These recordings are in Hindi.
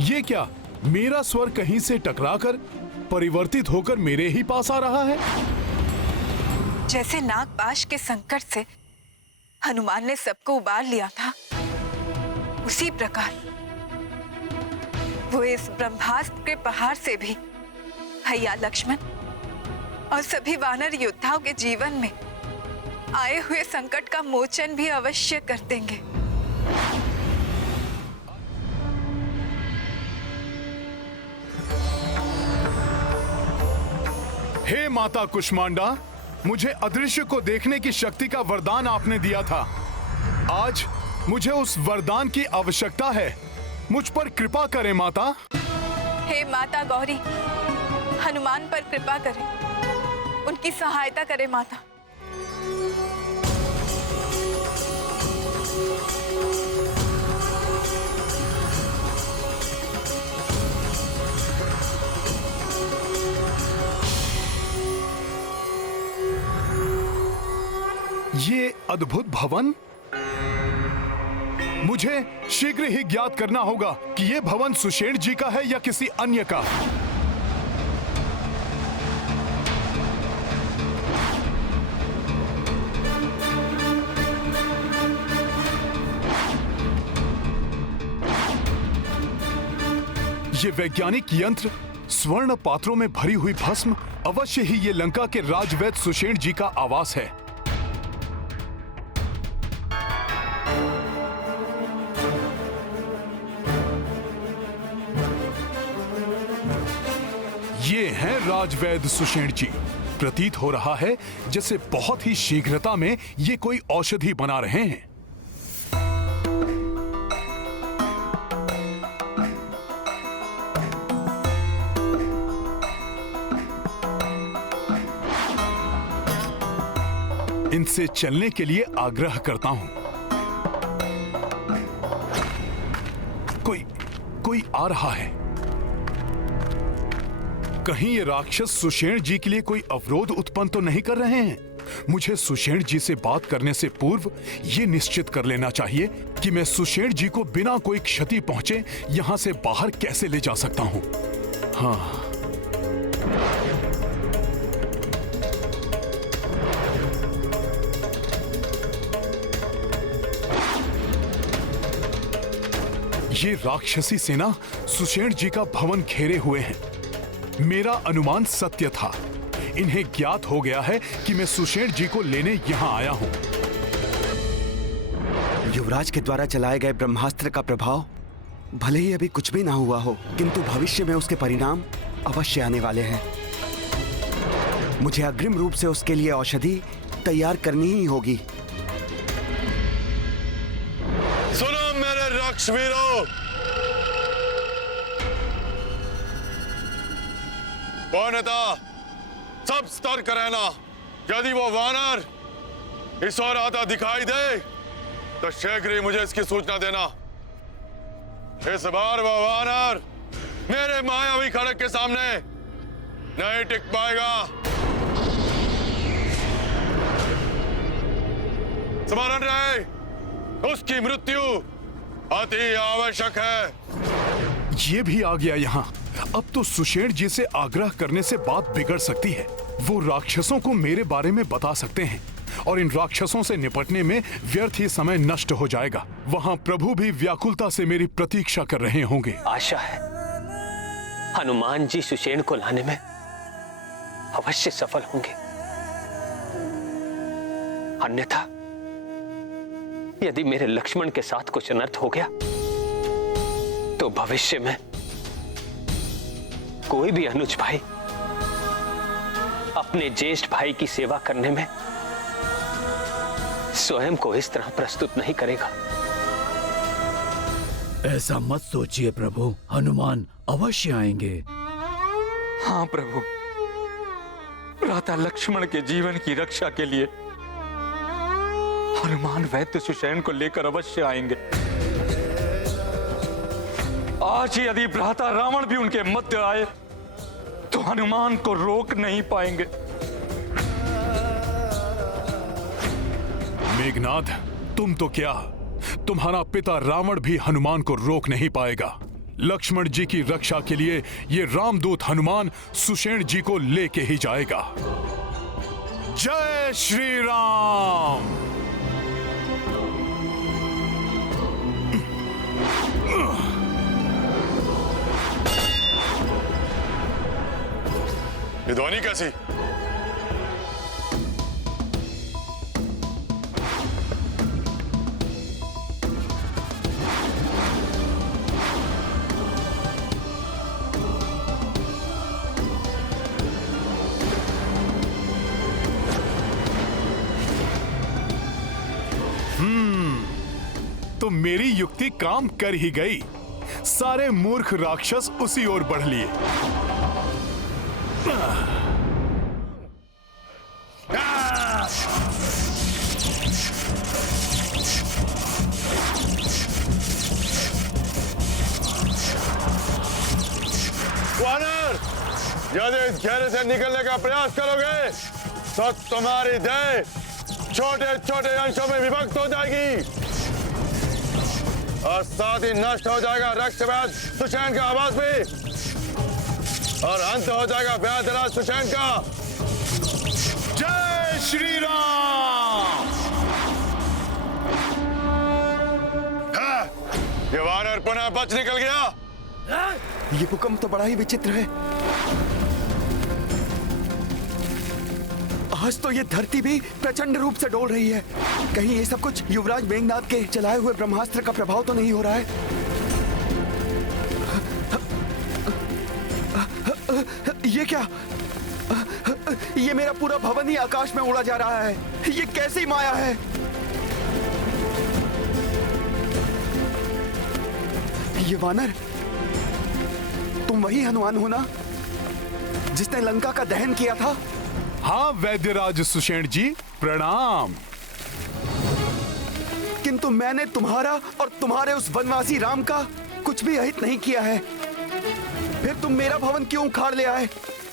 ये क्या, मेरा स्वर कहीं से टकराकर परिवर्तित होकर मेरे ही पास आ रहा है? जैसे नागपाश के संकट से हनुमान ने सबको उबार लिया था, उसी प्रकार वो इस ब्रह्मास्त्र के पहाड़ से भी भैया लक्ष्मण और सभी वानर योद्धाओं के जीवन में आए हुए संकट का मोचन भी अवश्य कर देंगे। हे माता कुष्मांडा, मुझे अदृश्य को देखने की शक्ति का वरदान आपने दिया था। आज मुझे उस वरदान की आवश्यकता है। मुझ पर कृपा करें माता। हे माता गौरी, हनुमान पर कृपा करें, उनकी सहायता करें माता। ये अद्भुत भवन, मुझे शीघ्र ही ज्ञात करना होगा कि ये भवन सुषेण जी का है या किसी अन्य का। ये वैज्ञानिक यंत्र, स्वर्ण पात्रों में भरी हुई भस्म, अवश्य ही ये लंका के राजवैद्य सुषेण जी का आवास है। ये हैं राजवैद्य सुषेण जी। प्रतीत हो रहा है जैसे बहुत ही शीघ्रता में ये कोई औषधि बना रहे हैं। इनसे चलने के लिए आग्रह करता हूं। कोई आ रहा है। कहीं ये राक्षस सुषेण जी के लिए कोई अवरोध उत्पन्न तो नहीं कर रहे हैं? मुझे सुषेण जी से बात करने से पूर्व ये निश्चित कर लेना चाहिए कि मैं सुषेण जी को बिना कोई क्षति पहुंचे यहां से बाहर कैसे ले जा सकता हूं। हाँ, ये राक्षसी सेना सुषेण जी का भवन घेरे हुए हैं। मेरा अनुमान सत्य था। इन्हें ज्ञात हो गया है कि मैं सुषेण जी को लेने यहां आया हूं। युवराज के द्वारा चलाए गए ब्रह्मास्त्र का प्रभाव भले ही अभी कुछ भी ना हुआ हो, किंतु भविष्य में उसके परिणाम अवश्य आने वाले हैं। मुझे अग्रिम रूप से उसके लिए औषधि तैयार करनी ही होगी। सुनो मेरे राक्षसवीरों, वानरता सब सतर्क रहना। यदि वो वानर इस ओर आता दिखाई दे तो शीघ्र ही मुझे इसकी सूचना देना। इस बार वो वानर मेरे मायावी खड़ग के सामने नहीं टिक पाएगा। स्मरण रहे, उसकी मृत्यु अति आवश्यक है। ये भी आ गया यहाँ। अब तो सुषेण जी से आग्रह करने से बात बिगड़ सकती है। वो राक्षसों को मेरे बारे में बता सकते हैं और इन राक्षसों से निपटने में व्यर्थ ही समय नष्ट हो जाएगा। वहाँ प्रभु भी व्याकुलता से मेरी प्रतीक्षा कर रहे होंगे। आशा है हनुमान जी सुषेण को लाने में अवश्य सफल होंगे। अन्यथा यदि मेरे लक्ष्मण के साथ कुछ अनर्थ हो गया तो भविष्य में कोई भी अनुज भाई अपने ज्येष्ठ भाई की सेवा करने में स्वयं को इस तरह प्रस्तुत नहीं करेगा। ऐसा मत सोचिए प्रभु, हनुमान अवश्य आएंगे। हाँ प्रभु, भ्राता लक्ष्मण के जीवन की रक्षा के लिए हनुमान वैद्य सुषेण को लेकर अवश्य आएंगे। आज ही यदि भ्राता रावण भी उनके मध्य आए तो हनुमान को रोक नहीं पाएंगे। मेघनाद, तुम तो क्या, तुम्हारा पिता रावण भी हनुमान को रोक नहीं पाएगा। लक्ष्मण जी की रक्षा के लिए ये रामदूत हनुमान सुषेण जी को लेके ही जाएगा। जय श्री राम। ये ध्वनि कैसी? तो मेरी युक्ति काम कर ही गई। सारे मूर्ख राक्षस उसी ओर बढ़ लिए। वानर, यदि इस घेरे से निकलने का प्रयास करोगे तो तुम्हारी देह छोटे छोटे अंशों में विभक्त हो जाएगी और साथ ही नष्ट हो जाएगा रक्षव्याध सुषेण का आवास भी, और अंत हो जाएगा व्याधराज सुषेण का। जय श्री राम। ये वानर पुनः बच निकल गया। ये भूकंप तो बड़ा ही विचित्र है। आज तो ये धरती भी प्रचंड रूप से डोल रही है। कहीं ये सब कुछ युवराज मेघनाद के चलाए हुए ब्रह्मास्त्र का प्रभाव तो नहीं हो रहा है? ये क्या? ये मेरा पूरा भवन ही आकाश में उड़ा जा रहा है। ये कैसी माया है? ये वानर, तुम वही हनुमान हो ना जिसने लंका का दहन किया था? हाँ वैद्यराज सुषेण जी, प्रणाम। किंतु मैंने तुम्हारा और तुम्हारे उस वनवासी राम का कुछ भी अहित नहीं किया है। फिर तुम मेरा भवन क्यों उखाड़ ले आए?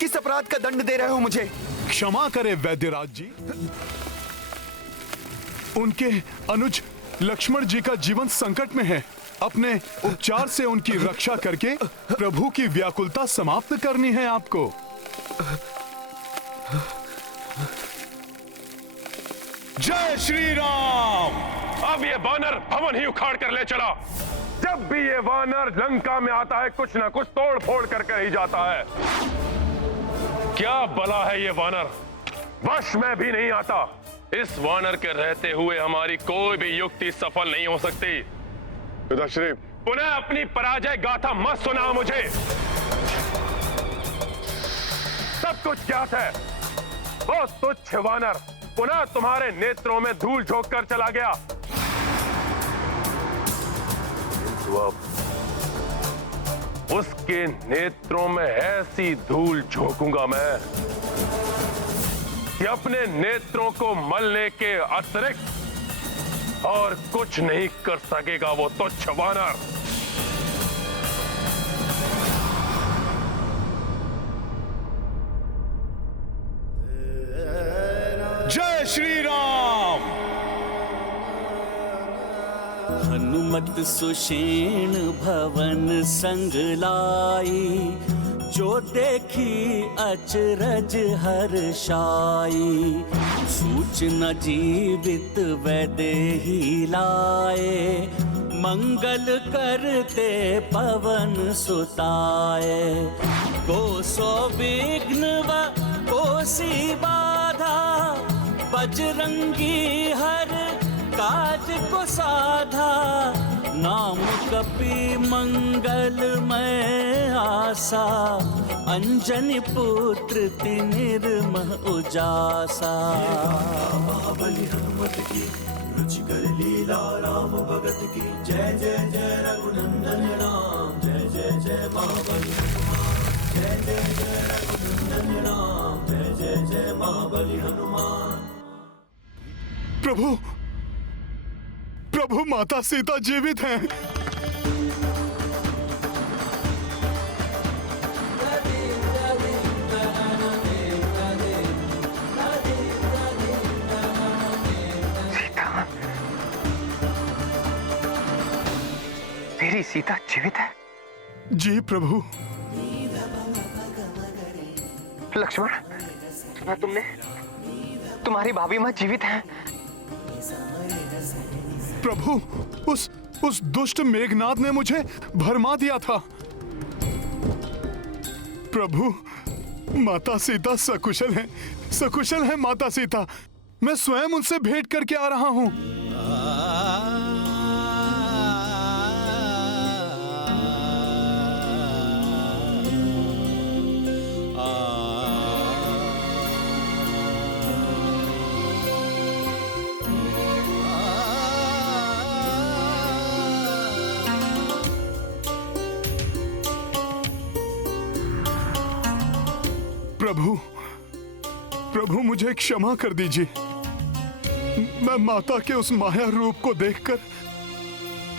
किस अपराध का दंड दे रहे हो मुझे? क्षमा करें वैद्यराज जी, उनके अनुज लक्ष्मण जी का जीवन संकट में है। अपने उपचार से उनकी रक्षा करके प्रभु की व्याकुलता समाप्त करनी है आपको। जय श्री राम। अब ये वानर भवन ही उखाड़ कर ले चला। जब भी ये वानर लंका में आता है कुछ ना कुछ तोड़ फोड़ करके ही जाता है। क्या बला है ये वानर, वश में भी नहीं आता। इस वानर के रहते हुए हमारी कोई भी युक्ति सफल नहीं हो सकती। पिताश्री, पुनः अपनी पराजय गाथा मत सुना मुझे। सब कुछ ज्ञात है। वो तुच्छ वानर पुनः तुम्हारे नेत्रों में धूल झोंक कर चला गया। उसके नेत्रों में ऐसी धूल झोंकूंगा मैं कि अपने नेत्रों को मलने के अतिरिक्त और कुछ नहीं कर सकेगा वो तुच्छ वानर। जय श्री राम। हनुमत सुषेण भवन संग लाई, जो देखी अचरज हर्षाई। सूचना जीवित वैदेही लाए, मंगल करते पवन सुताए। कोसो विघ्न व कोसी बाधा, बजरंगी हर काज को साधा। नाम कपि मंगलमय आसा, अंजनी पुत्र निर्मह उजासा। महाबली हनुमत की रुचिकर लीला राम भगत की। जय जय जय रघुनंदन राम, जय जय जय महाबली हनुमान। जय जय जय रघुनंदन राम, जय जय जय महाबली हनुमान। प्रभु, प्रभु माता सीता जीवित हैं। सीता, मेरी सीता जीवित है? जी प्रभु। लक्ष्मण, सुना तुमने? तुम्हारी भाभी माँ जीवित हैं। प्रभु, उस दुष्ट मेघनाद ने मुझे भरमा दिया था। प्रभु, माता सीता सकुशल है माता सीता। मैं स्वयं उनसे भेंट करके आ रहा हूं। प्रभु मुझे क्षमा कर दीजिए। मैं माता के उस माया रूप को देखकर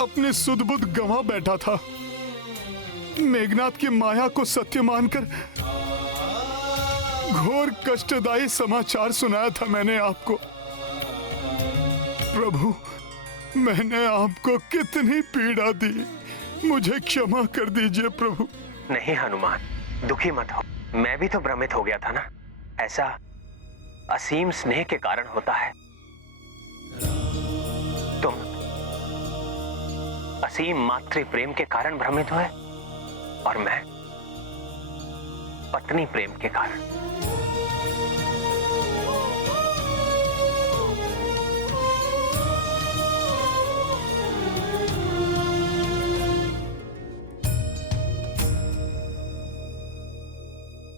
अपनी सुध बुध गंवा बैठा था। मेघनाद की माया को सत्य मानकर घोर कष्टदायी समाचार सुनाया था मैंने आपको। प्रभु, मैंने आपको कितनी पीड़ा दी, मुझे क्षमा कर दीजिए प्रभु। नहीं हनुमान, दुखी मत हो। मैं भी तो भ्रमित हो गया था ना। ऐसा असीम स्नेह के कारण होता है। तुम असीम मातृ प्रेम के कारण भ्रमित हुए और मैं पत्नी प्रेम के कारण।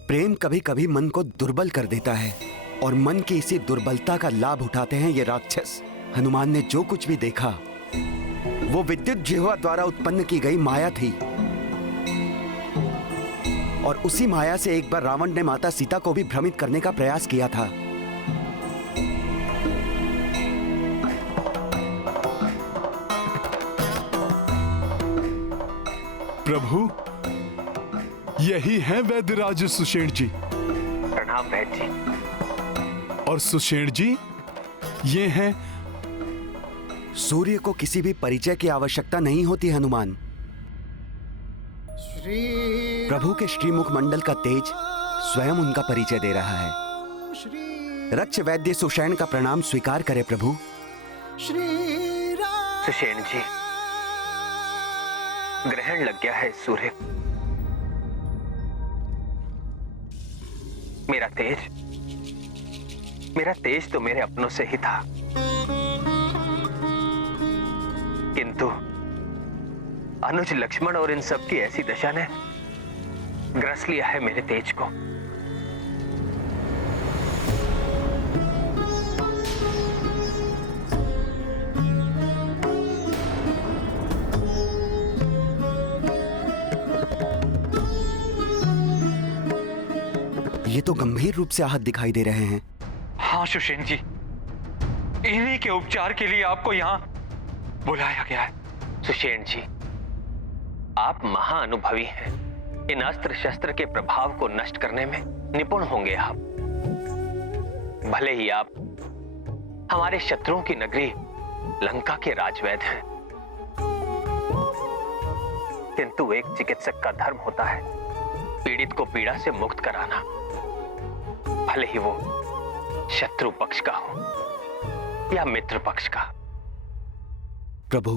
प्रेम कभी कभी मन को दुर्बल कर देता है और मन की इसी दुर्बलता का लाभ उठाते हैं ये राक्षस। हनुमान ने जो कुछ भी देखा वो विद्युत जिह्वा द्वारा उत्पन्न की गई माया थी और उसी माया से एक बार रावण ने माता सीता को भी भ्रमित करने का प्रयास किया था। प्रभु, यही है वैद्यराज सुषेण जी। प्रणाम वैद्य जी। और सुषेण जी, ये हैं। सूर्य को किसी भी परिचय की आवश्यकता नहीं होती हनुमान। प्रभु के श्रीमुख मंडल का तेज स्वयं उनका परिचय दे रहा है। रक्ष वैद्य सुषेण का प्रणाम स्वीकार करे प्रभु। सुषेण जी, ग्रहण लग गया है सूर्य। मेरा तेज तो मेरे अपनों से ही था, किंतु अनुज लक्ष्मण और इन सब की ऐसी दशा ने ग्रस लिया है मेरे तेज को। ये तो गंभीर रूप से आहत दिखाई दे रहे हैं। हाँ सुषेण जी, इन्हीं के उपचार के लिए आपको यहाँ बुलाया गया है। सुषेण जी, आप महाअनुभवी हैं। इन अस्त्र शस्त्र के प्रभाव को नष्ट करने में निपुण होंगे आप। भले ही आप हमारे शत्रुओं की नगरी लंका के राजवैद्य हैं, किंतु एक चिकित्सक का धर्म होता है पीड़ित को पीड़ा से मुक्त कराना, भले ही वो शत्रु पक्ष का हो या मित्र पक्ष का। प्रभु,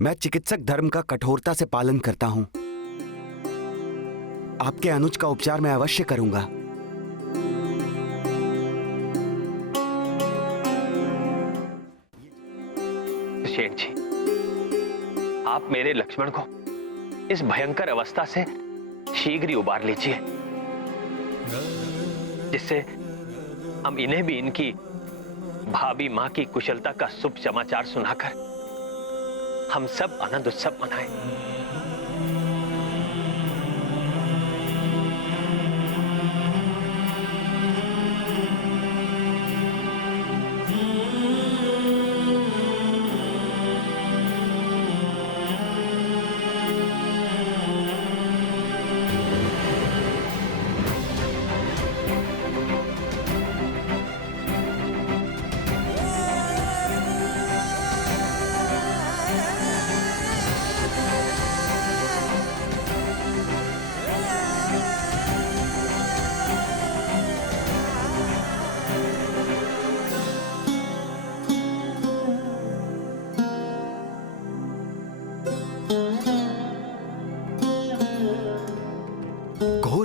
मैं चिकित्सक धर्म का कठोरता से पालन करता हूं। आपके अनुज का उपचार मैं अवश्य करूंगा। सुषेण जी, आप मेरे लक्ष्मण को इस भयंकर अवस्था से शीघ्र ही उबार लीजिए, जिससे हम इन्हें भी इनकी भाभी मां की कुशलता का शुभ समाचार सुनाकर हम सब आनंद उत्सव मनाएं।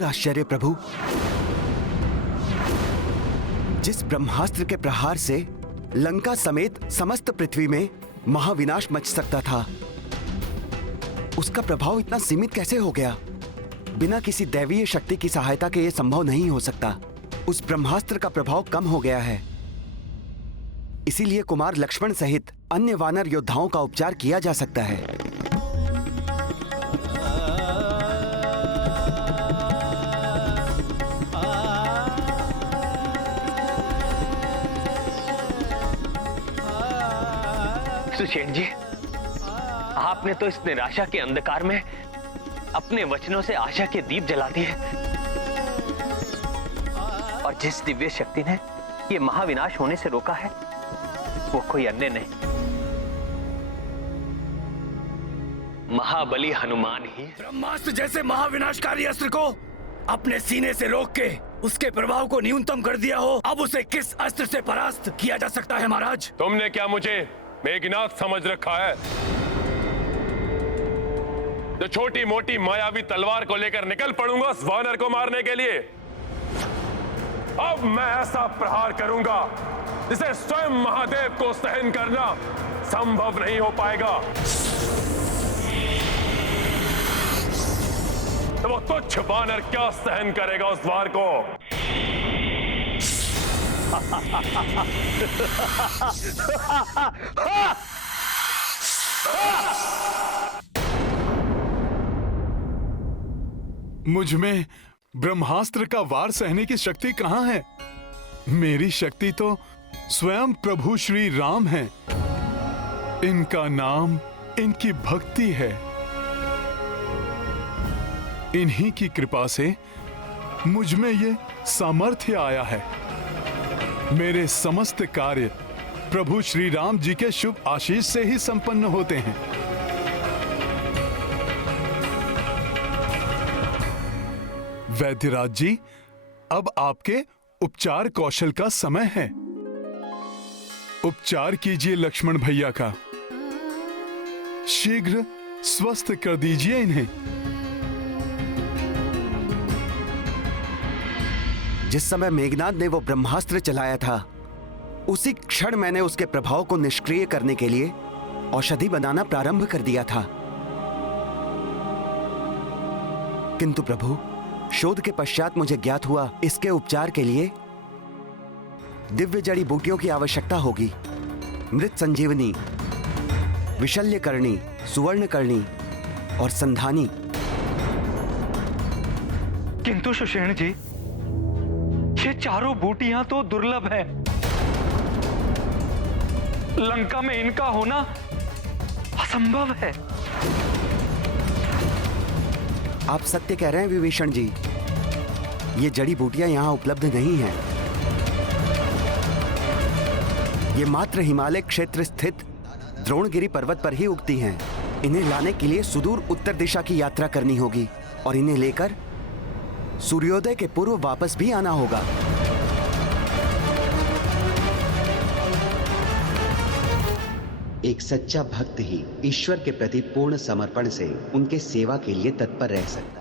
आश्चर्य प्रभु। जिस ब्रह्मास्त्र के प्रहार से लंका समेत समस्त पृथ्वी में महाविनाश मच सकता था, उसका प्रभाव इतना सीमित कैसे हो गया? बिना किसी दैवीय शक्ति की सहायता के यह संभव नहीं हो सकता। उस ब्रह्मास्त्र का प्रभाव कम हो गया है, इसीलिए कुमार लक्ष्मण सहित अन्य वानर योद्धाओं का उपचार किया जा सकता है। सुषेण जी, आपने तो इस निराशा के अंधकार में अपने वचनों से आशा के दीप जला दिए। और जिस दिव्य शक्ति ने ये महाविनाश होने से रोका है, वो कोई अन्य नहीं, महाबली हनुमान ही। ब्रह्मास्त्र जैसे महाविनाशकारी अस्त्र को अपने सीने से रोक के उसके प्रभाव को न्यूनतम कर दिया हो, अब उसे किस अस्त्र से परास्त किया जा सकता है महाराज? तुमने क्या मुझे मेघनाथ समझ रखा है, जो छोटी मोटी मायावी तलवार को लेकर निकल पड़ूंगा उस वानर को मारने के लिए? अब मैं ऐसा प्रहार करूंगा जिसे स्वयं महादेव को सहन करना संभव नहीं हो पाएगा। तो वो तुच्छ वानर क्या सहन करेगा उस वार को? मुझ में ब्रह्मास्त्र का वार सहने की शक्ति कहां है? मेरी शक्ति तो स्वयं प्रभु श्री राम है। इनका नाम, इनकी भक्ति है। इन्हीं की कृपा से मुझ में ये सामर्थ्य आया है। मेरे समस्त कार्य प्रभु श्री राम जी के शुभ आशीष से ही संपन्न होते हैं। वैद्यराज जी, अब आपके उपचार कौशल का समय है। उपचार कीजिए लक्ष्मण भैया का, शीघ्र स्वस्थ कर दीजिए इन्हें। जिस समय मेघनाद ने वो ब्रह्मास्त्र चलाया था, उसी क्षण मैंने उसके प्रभाव को निष्क्रिय करने के लिए औषधि बनाना प्रारंभ कर दिया था। किंतु प्रभु, शोध के पश्चात मुझे ज्ञात हुआ इसके उपचार के लिए दिव्य जड़ी बूटियों की आवश्यकता होगी। मृत संजीवनी, विशल्यकर्णी, सुवर्णकर्णी और संधानी। किंतु सुषेण जी, ये चारों बूटियां तो दुर्लभ है। लंका में इनका होना असंभव है। आप सत्य कह रहे हैं विभीषण जी, ये जड़ी बूटियां यहां उपलब्ध नहीं हैं। ये मात्र हिमालय क्षेत्र स्थित द्रोणगिरी पर्वत पर ही उगती हैं। इन्हें लाने के लिए सुदूर उत्तर दिशा की यात्रा करनी होगी और इन्हें लेकर सूर्योदय के पूर्व वापस भी आना होगा। एक सच्चा भक्त ही ईश्वर के प्रति पूर्ण समर्पण से उनके सेवा के लिए तत्पर रह सकता है।